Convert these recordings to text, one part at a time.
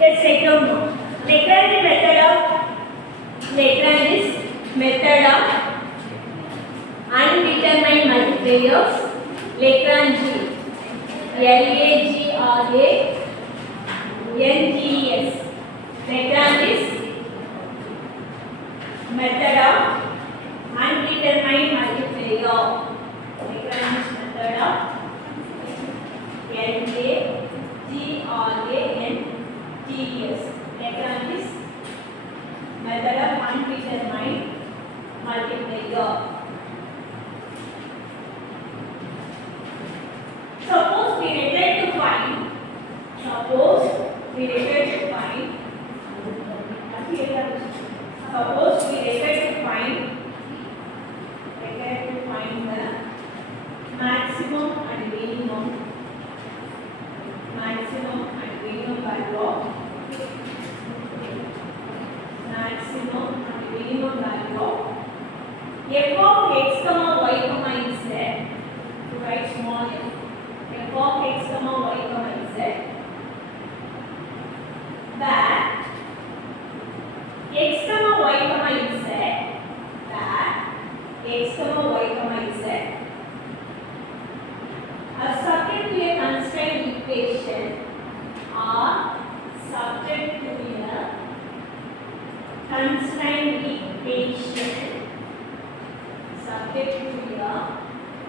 Yes, take down now. Lagrange method of undetermined multipliers. Lagrange Lagrange Lagrange method of undetermined multiplier. Lagrange method of Lagrange method of undetermined multiplier. Suppose we needed to find the maximum and minimum value of f of x, y, z. To write small f of x, y, z, that x, y, z are subject to a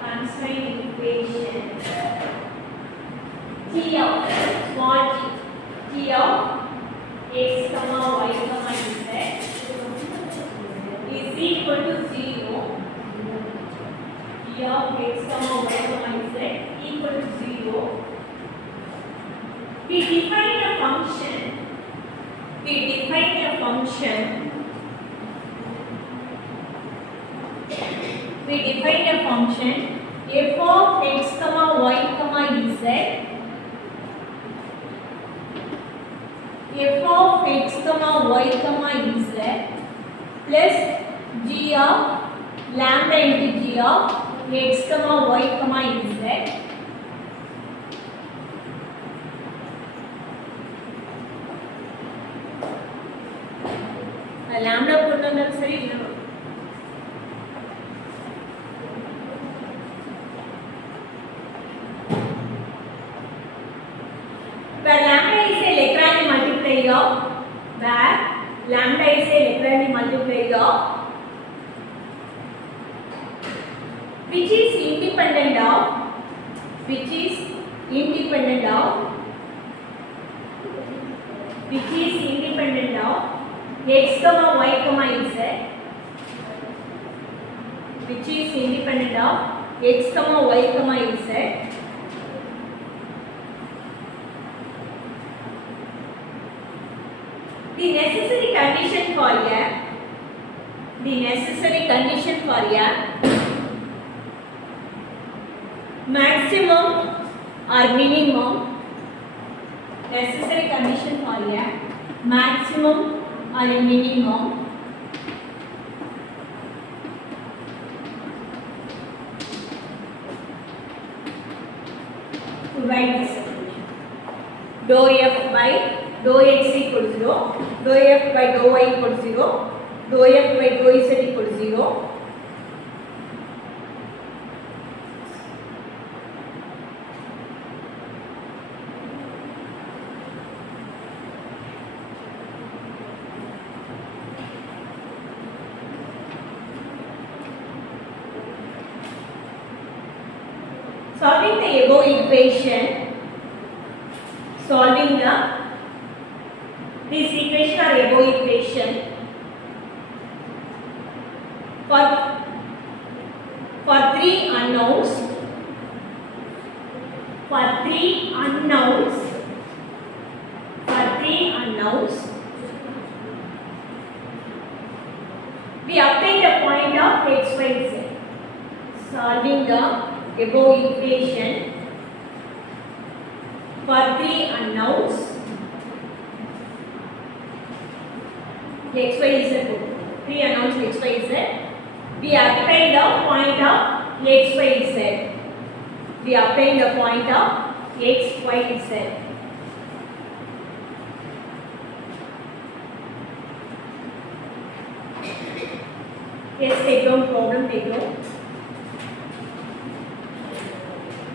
constraint equation T of small t of x, y, z is equal to 0. T of x, y, z equal to 0. We define a function f of x, y, z f of x, y, z plus g of lambda into g of x, y, z lambda போட்டோம்னா சரி இல்ல where lambda is a Lagrange multiplier which is independent of x, y, z the necessary condition for a maximum or minimum to write this equation. Dou f by dou x equals 0, dou f by dou y equals 0, dou f by dou z equals 0. Solving the above equation, this equation or above equation for three unknowns, we obtain the point of x, y, z. Solving the above equation for three unknowns x, y, z. Three unknowns x, y, z. We obtain the point of x, y, z. Yes, take down, problem, take down.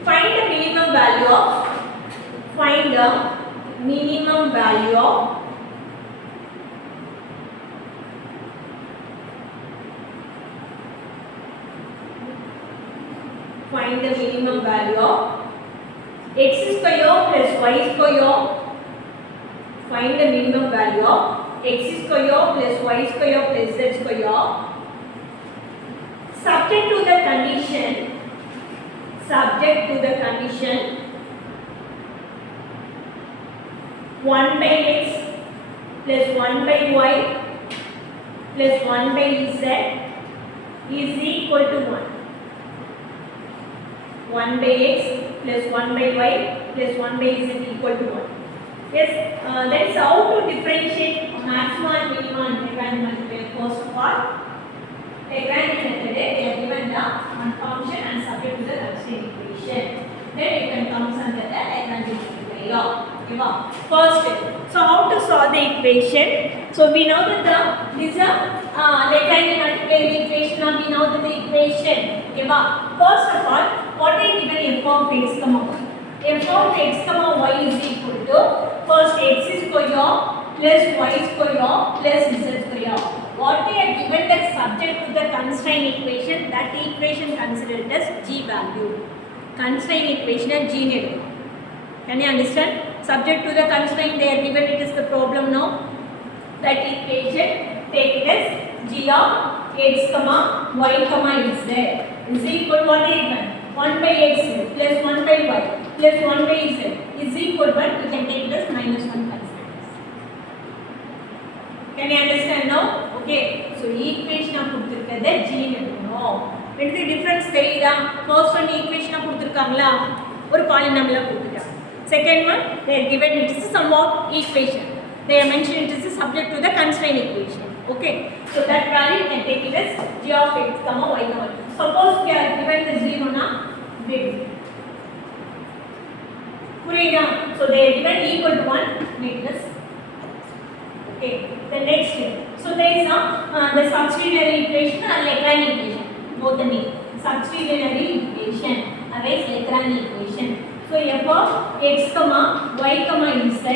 Find the minimum value of, find the minimum value of find the minimum value of x square plus y square. Find the minimum value of x square plus y square plus z square subject to the condition 1 by x plus 1 by y plus 1 by z is equal to 1. 1 by x plus 1 by y plus 1 by z equal to 1. Yes, that is how to differentiate maxima and minima and Lagrange multiplier. First of all, Lagrange method, they are given the one function and subject to the constraint equation. Then it can come under the Lagrange multiplier. Okay, first, so how to solve the equation? So we know that this is a Lagrange multiplier equation, or we know that the equation. Okay, first of all, what is given f of x comma y? F of x comma y is equal to first x square plus y square plus z square. What they are given that subject to the constraint equation, that equation considered as g value. Constraint equation and g name. Can you understand? Subject to the constraint they are given, it is the problem now. That equation, take it as g of x comma y comma z is equal to what is given? 1 by x plus 1 by y plus 1 by z is equal to what? You can take it as minus 1 constant. Can you understand now? Okay. So equation of கொடுத்திருக்கிறது g எடுக்கணும். What is the difference தெரியுதா? First one equation of கொடுத்திருக்காங்களா? ஒரு polynomial கொடுத்திருக்காங்க. Second one they are given it is a sum of equation. They are mentioned it is a subject to the constraint equation. Okay. So that value you can take it as g of x comma y comma. Suppose we are given the 0 na big. Purida. So they are given equal to 1 make this. Okay. The next so there is the subsidiary equation and Lagrange equation. Both the name. Subsidiary equation arise Lagrange equation. So f of x comma y comma z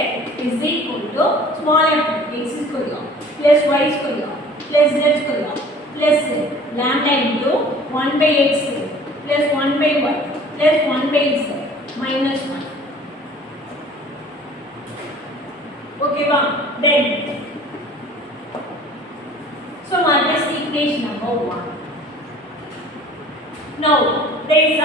is equal to small f x square plus y square plus z square plus lambda into 1 by x plus 1 by y plus 1 by z minus 1. Okay, then so mark as equation number 1. Now there is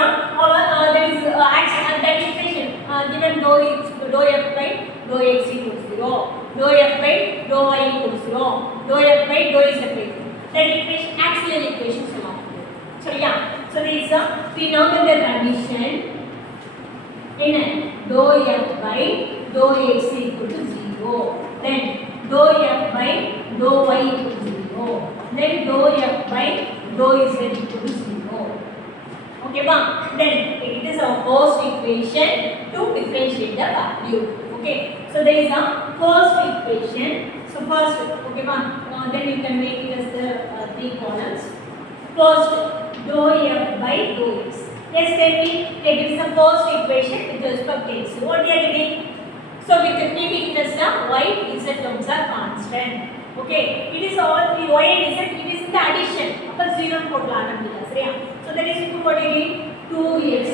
that equation given dou f by dou x equals 0, dou f by dou y equals 0, dou f by dou z equals 0. That equation auxiliary equation solve. So yeah, so there is we know that the condition in dou f by dou x equal to 0, then dou f by dou y equal to 0, then dou f by dou z equal to 0. Okay, then it is our first equation to differentiate the value. Okay, so there is a first equation. So first, okay, then you can make it as the 3 columns. First, dou f by dou x. Yes, tell me, take it as the first equation with respect to x. What we are getting? So we can keep it as the y z terms are constant. Okay, it is all the y and z, it is in the addition. Appa 0 போடலாம் நம்மளுக்கு சரியா? So that is equal to what again? 2x.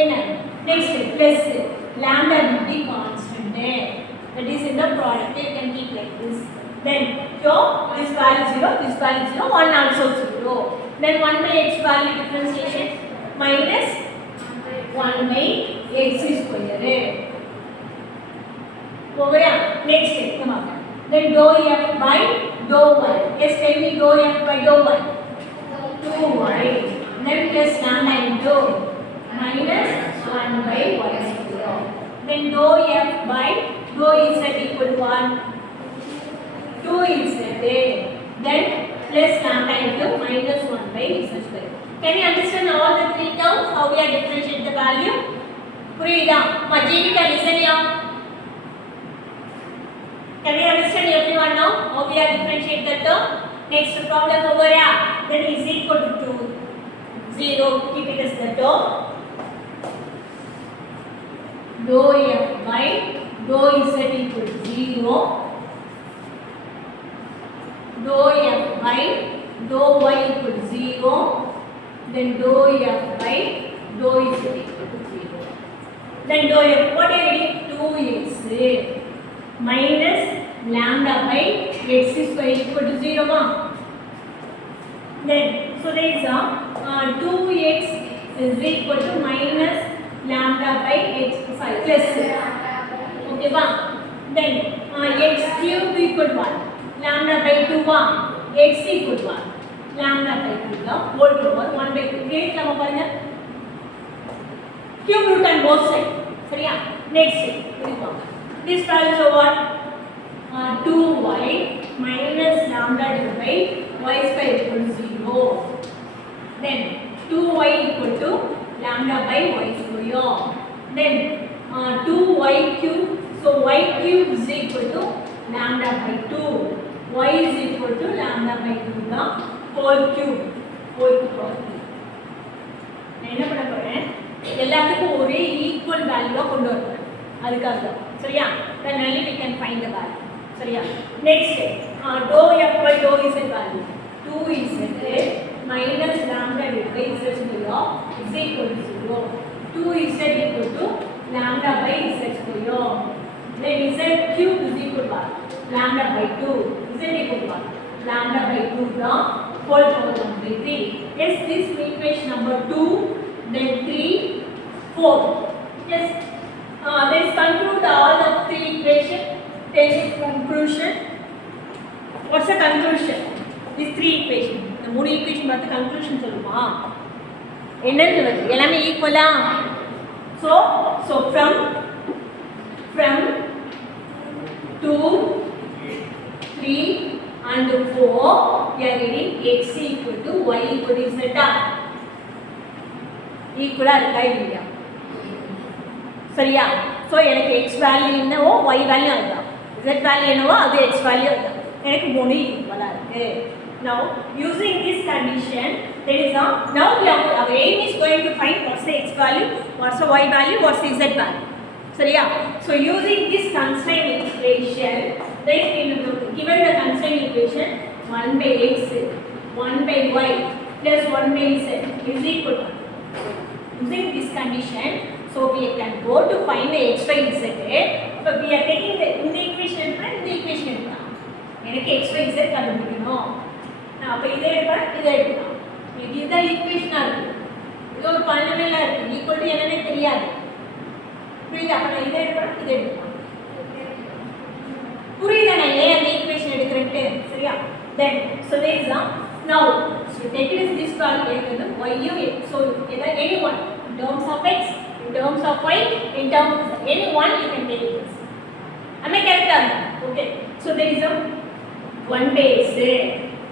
என்ன? Next plus lambda will be constant. That is in the product. You can keep like this. Then here this value 0, this value 0, 1 also 0. Then 1 by x value differentiation minus 1 by x square. Over here. Next, come on. Then dou f by dou y. Yes, tell me dou f by dou y. 2y. Then plus lambda into minus 1 by y square. Then dou f by dou z equal to 1. 2z. Then plus lambda into minus 1 by z square. Can you understand all the 3 terms? How we are differentiate the value? Purida. Majivika, listen here. Can you understand everyone now? How we are differentiate the term? Next problem over here. Then is equal to 0. Keep it as the term. Dou f by dou z equal to 0. Dou f by dou y equal to 0. Then dou f by dou z equal to 0. Then dou f, what are you getting? 2x minus lambda by x square equal to 0. Then, so there is a 2x is equal to minus lambda by x plus. Okay, then x cube equal to 1. Lambda by 2 x equal to 1. Lambda by 2 the whole over 1 by 2. Here நம்ம பாருங்க cube root on both sides. சரியா? Next this value is what? 2y minus lambda divided by y square equal to 0. Then 2y equal to lambda by y square. Then 2y cube. So y cube is equal to lambda by 2. Y is equal to lambda by 2 the whole cube. Whole cube. நான் என்ன பண்ண போறேன்? எல்லாத்துக்கும் ஒரே equal வேல்யூவா கொண்டு வரேன். அதுக்காக தான். சரியா? Then only we can find the value. சரியா? Next dou f by dou z value 2z minus lambda divided by z square is equal to 0. 2z equal to lambda by z square. Then z cube is equal to lambda by 2. Z equal to lambda by 2 the whole power 1 by 3. Yes, this equation number 2, then 3, 4. Yes, let's conclude all the 3 equations. Take the conclusion. What's the conclusion? These 3 equations. The 3 equation பார்த்து conclusion சொல்லுமா? என்னன்னு வருது? எல்லாமே ஈக்குவலா? So from 2, 3 and 4 we are getting x equal to y equal to z. ஈக்குவலா இருக்கா இல்லையா? சரியா? So எனக்கு x value என்னவோ y value அதுதான். Z value என்னவோ அது x value அதுதான். எனக்கு 3 ஈக்குவலா இருக்கு. Now using this condition there is now our aim is going to find what's the x value, what's the y value, what's the z value. சரியா? So using this constraint equation, then given the constraint equation 1 by x 1 by y plus 1 by z is equal to 1. Using this condition, so we can go to find the x, y, z. But we are taking the equation and the equation எடுக்கலாம். எனக்கு x, y, z கண்டுபிடிக்கணும். நான் அப்ப இதை எடுப்பேன், இதை எடுக்கலாம். இதுதான் ஈக்குவேஷனா இருக்கு. இது ஒரு பாலினாமியலா இருக்கு. ஈக்குவல் டு என்னன்னே தெரியாது. புரியுதா? அப்ப நான் இதை எடுப்பேன், இதை எடுக்கலாம். புரியுதா நான் ஏன் அந்த ஈக்குவேஷன் எடுக்கிறேன்ட்டு? சரியா? Then so there is now so take it as this value y u x. So either any one in terms of x, in terms of y, in terms of any one you can take this. Am I correct? Okay. So there is 1 by x.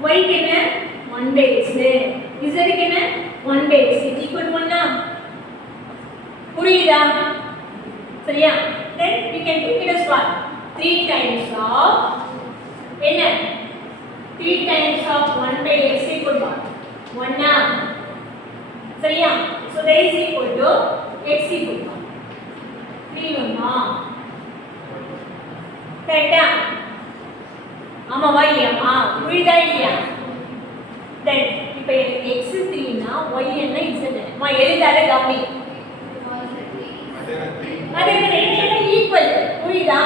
Y can 1 by x. Z can 1 by x equal to 1 na. புரியுதா? சரியா? Then we can take it as what? 3 times of என்ன? 3 times of 1 by x equal to 1 na. சரியா? So that is equal to x equal to 3 1 கரெக்ட்டா? ஆமாவா இல்லையாமா? புரியுதா இல்லையா? Then இப்போ x 3 னா y என்ன z என்ன? மா எழுதாத கம்மி. அது ரெண்டுமே ஈக்குவல். புரியுதா?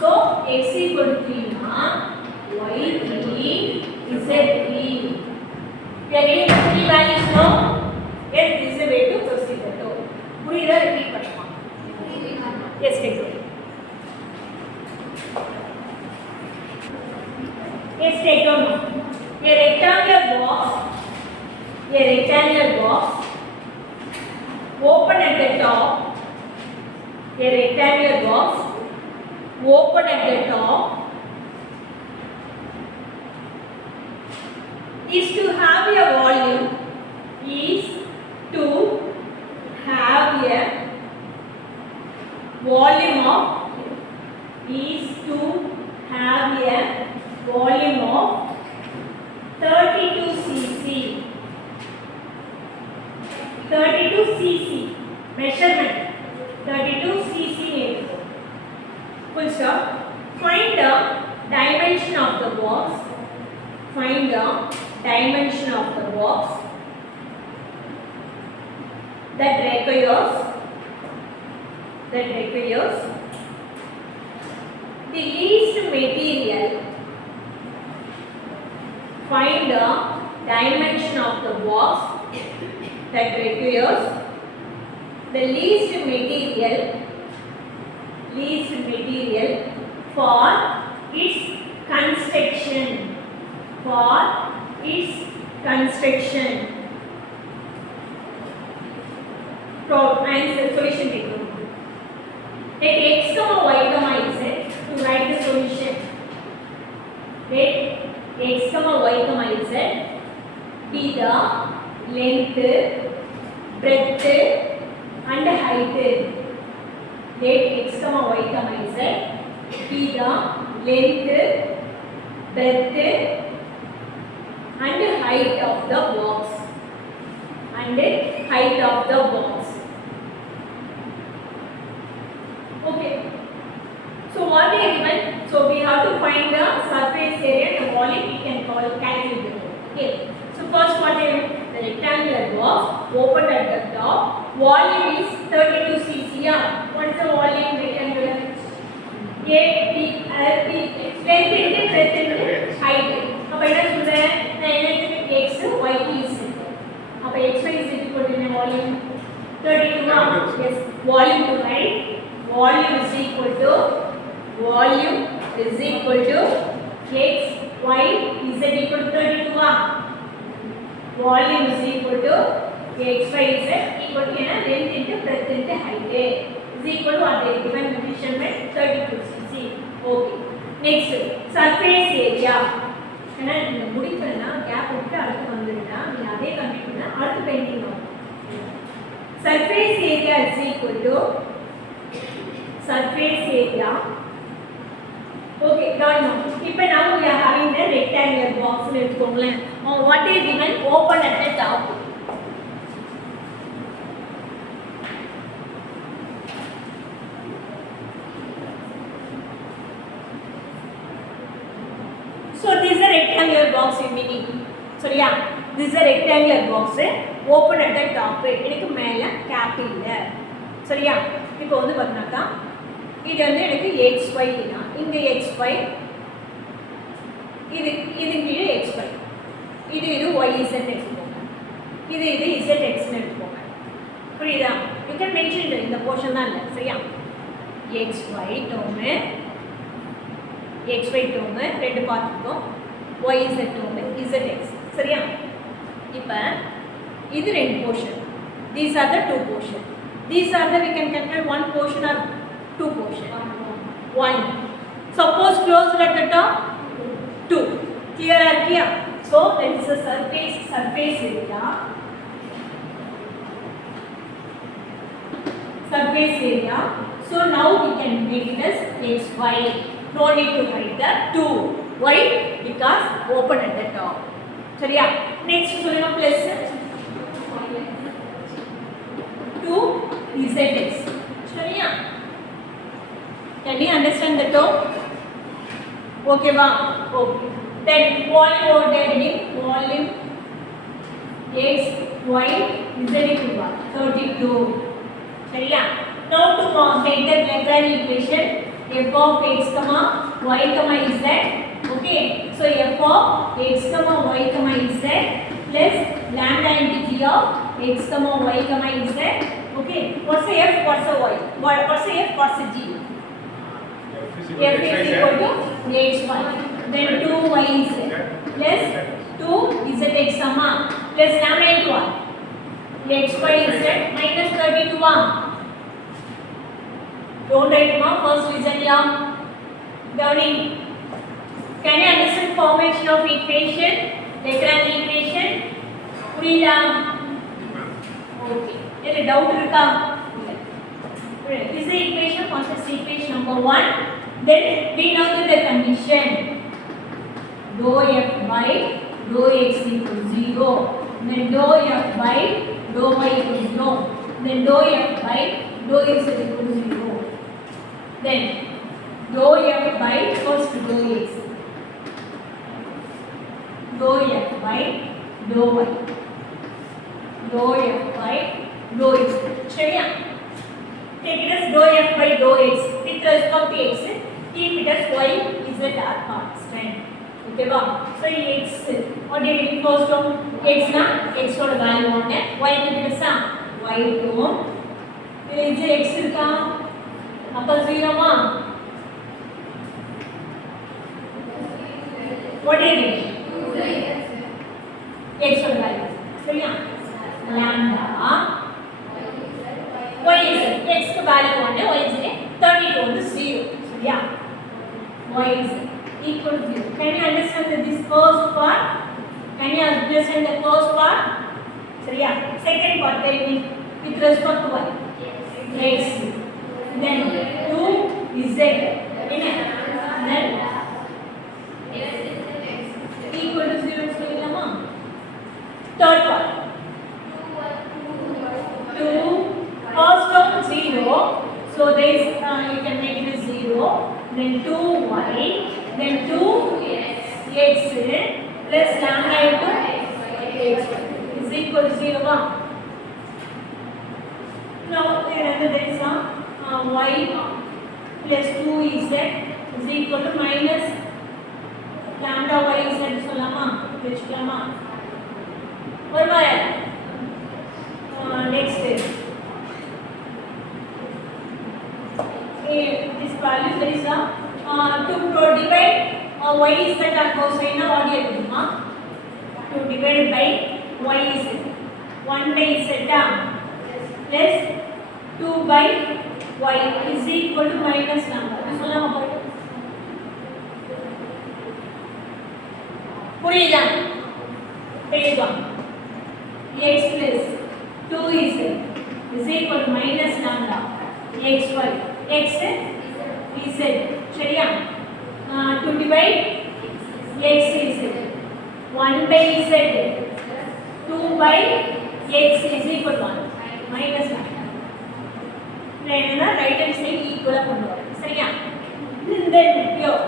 So x equal to 3 னா y 3 z 3. We are getting 3 values now. Yes, this is a way to proceed that. புரியுதா? ரிப்பீட் பண்ணுமா? Yes, take it. Yes, take on. A rectangular box. Open at the top. A rectangular box. Open at the top. Is to have a volume. Is to have a volume of. Is to have a volume of 32 cc 32 cc measurement 32 cc எடுக்கும் full stop. Find the dimension of the box. Find the dimension of the box that requires the least material. Find the dimension of the box that requires the least material for its construction. Answer solution taken. Let x, y, z to write the solution. Let x, y, z be the length, breadth and height. Let x, y, z be the length, breadth and height of the box. Okay. So what they are given? So we have to find the surface area and the volume. We can calculate it. Okay. So first what they have? The rectangular box open at the top. Volume is 32 cc. What is the volume rectangular? Length into breadth into height. அப்ப என்ன சொல்றேன்? நான் என்ன x y is. அப்ப x y is equal to volume 32. Yes. Volume to height. Volume is equal to x y z equal to 32. Volume is equal to x y z equal to length into breadth into height is equal to what they given measurement 32 cc. Okay. Next surface area. ஏன்னா இந்த முடிக்கலனா gap விட்டு அடுத்து வந்துருந்தா நீ அதே complete பண்ணா அடுத்து painting ஆகும். Surface area is equal to surface area. Okay, done now. Now we are having the rectangular box. What is given? Open at the top. So this is a rectangular box in meaning. So yeah, this is a rectangular box. Open at the top. எனக்கு மேல gap இல்ல. சரியா? இப்போ வந்து பார்த்தீங்கன்னாக்கா இது வந்து எனக்கு xy தான். இங்க xy இது கீழே xy. இது yz எடுத்துக்கோங்க. இது zx ன்னு எடுத்துக்கோங்க. புரியுதா? You can mention இந்த போர்ஷன் தான் இல்ல. சரியா? xy டேர்ம் ரெண்டு பார்த்துட்டோம். yz term zx. சரியா? இப்போ இது ரெண்டு portion. These are the two portion. These are the we can calculate one portion or two portion. One. Suppose closed at the top 2. Clear are clear? So that is a surface area. Surface area. So now we can make it as xy. No need to write the 2. Why? Because open at the top. சரியா? Next சொல்லுங்க plus 2 zx. சரியா? Can you understand the term? Okay va? Okay. Then volume over there meaning volume x y z equal to 32. சரியா? Now to make the Lagrange equation f of x y z. Okay. So f of x y z plus lambda into g of x y z. Okay. What's the f? What's the y? What's the f? What's the g? F is equal to xy. Then 2yz plus 2zx plus lambda into 1 xyz minus 32. Don't write first result. Downing. Can you understand formation of equation? Lagrange equation. புரியுதா? Okay. Any doubt இருக்கா? This is the equation. First is equation number 1. Then we know the condition. Dou f by dou x equals 0. Then dou f by dou y equals 0. Then dou f by dou z equals 0. Then dou f by first dou x. Dou f by dou y. Dou f by dou x. சரியா? Take it as dou f by dou x with respect to x. Keep it as y, z are constant. Okay ba? So x, what do you get first term? X na x oda value one, y க்கு கிட்டா y 2. இது x இருக்கா? அப்ப 0 மா? What do you get? x oda value. சரியா? lambda y is x க்கு value 1, y is 32 வந்து 0. சரியா? y is equal to 0. Can you understand this first part? Can you understand the first part? சரியா? Second part tell me with respect to y. X. Then 2 z. என்ன? Then equal to 0 சொல்லிடலாமா? Third part. 2 first term 0. So there is you can make it as 0. Then 2y. Then 2x plus lambda into x is equal to 0. Now there is y plus 2z is equal to minus lambda y z சொல்லலாமா? வெச்சுக்கலாமா? வருமா? Next this value there is to divide y is that and cosine what do you do? To divide by y is 1 by z plus 2 by y is equal to minus lambda. சொல்லலாமா? புரியுதா? புரியுதா? x plus 2z is equal to minus lambda xy x z. சரியா? To divide x is 1 by z 2 by x is equal to 1 minus lambda. என்னன்னா right hand side ஈக்குவலா கொண்டு வரணும். சரியா? then here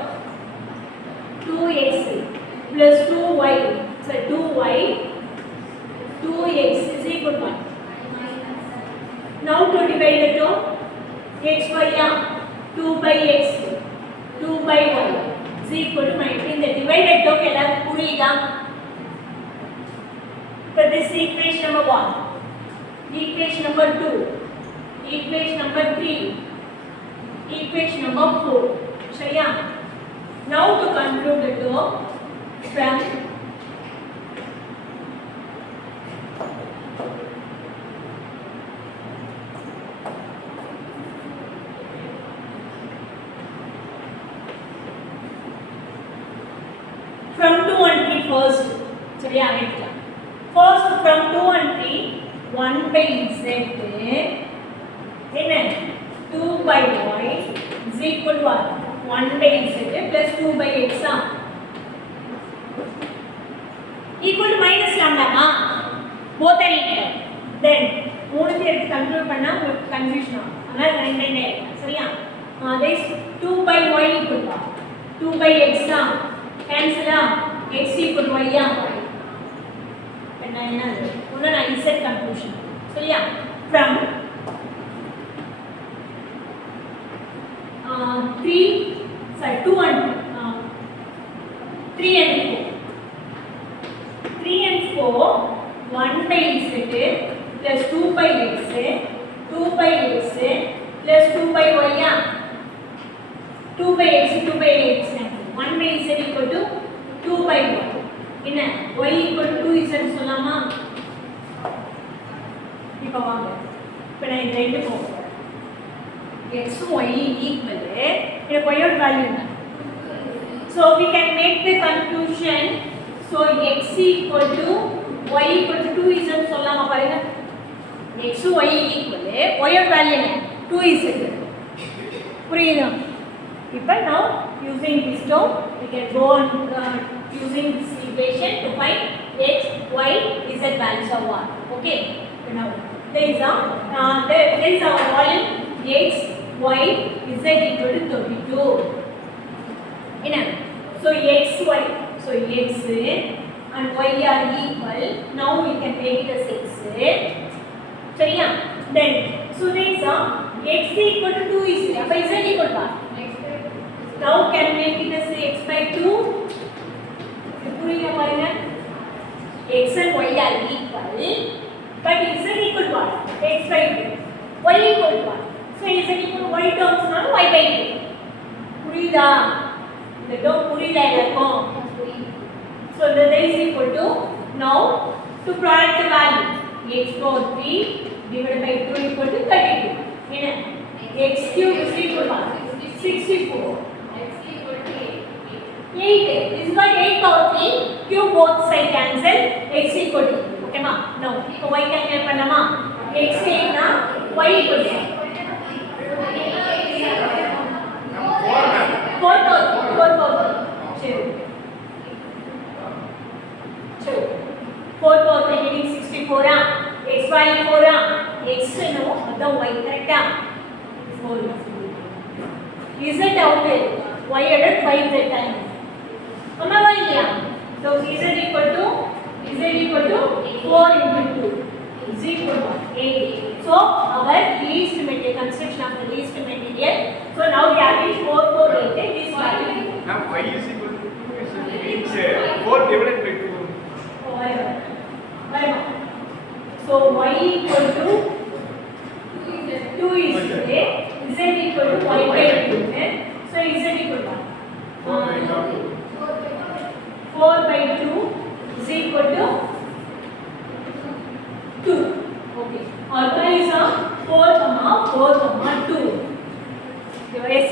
2x plus 2y, so 2y 2x is equal to 1. Now to divide the term x by 2 by x 2 by y is equal to minus. In the divided term எல்லாரும் புரியுதா? So this equation number 1, equation number 2, equation number 3, equation number 4. சரியா? Now to conclude the term from from 2 and 3 first. சரியா? First from 2 and 3 1 by z என்ன 2 by y is equal to 1 by z plus 2 by x equal to minus lambda both are equal. Then மூணு பேருக்கு conclude பண்ணா உங்களுக்கு confusion ஆகும். அதனால ரெண்டே சரியா? there is 2 by y equal to 2 by x cancel x equal to y என்ன ஒண்ணு நான் z கன்க்ளூஷன். சரியா? from 2 and 3 and 4 3 and 4 1 by z plus 2 by x 2 by x plus 2 by y 2 by x 2 by x 1 by z equal to 2 by y என்ன y equal to 2z சொல்லலாமா? இப்போ வாங்க இப்போ நான் இந்த ரெண்டு போடுறேன். x y equal இந்த y ஓட வேல்யூ என்ன? So we can make the conclusion. So x equal to y equal to 2z சொல்லலாமா பாருங்க. x y equal y ஓட வேல்யூ என்ன? 2z. புரியுதா? இப்போ now using this term we can go on using this equation to find x, y, z values of what. Okay. Now there is our volume x, y, z equal to 32. Enough. So x, y. So x and y are equal. Now we can make it as x. சரியா? Then so there is x equal to 2 is there. By z equal to what? Now can make it as x by 2. புரியுதா பாருங்க. X and y are equal, but z equal to what? X by 2. Y equal to what? So z equal to y terms na y by 2. புரியுதா? இந்த term புரியல எல்லாருக்கும். So the is equal to now to product the value x power 3 divided by 2 equal to 32. என்ன? X cube is equal to 64. X equal to 8. This is what 8 power 3 cube both side cancel. X equal to okay ma. Now so y cancel பண்ணமா? X na y equal to 4 power 2. 4 power 3 meaning 64 x value 4 x no the y correct 4 is it out y added 5 z time amma why liya so z equal to 4 into 2 is equal to 8. So our least material construction of the least material, so now we have 4 this value now y is equal to 2 means 4 divided by 2. So y equal to 2 is there, z equal to y by 2. So z equal to 4 by 2 is equal to 2. Okay. Our is 4, 2. Yes,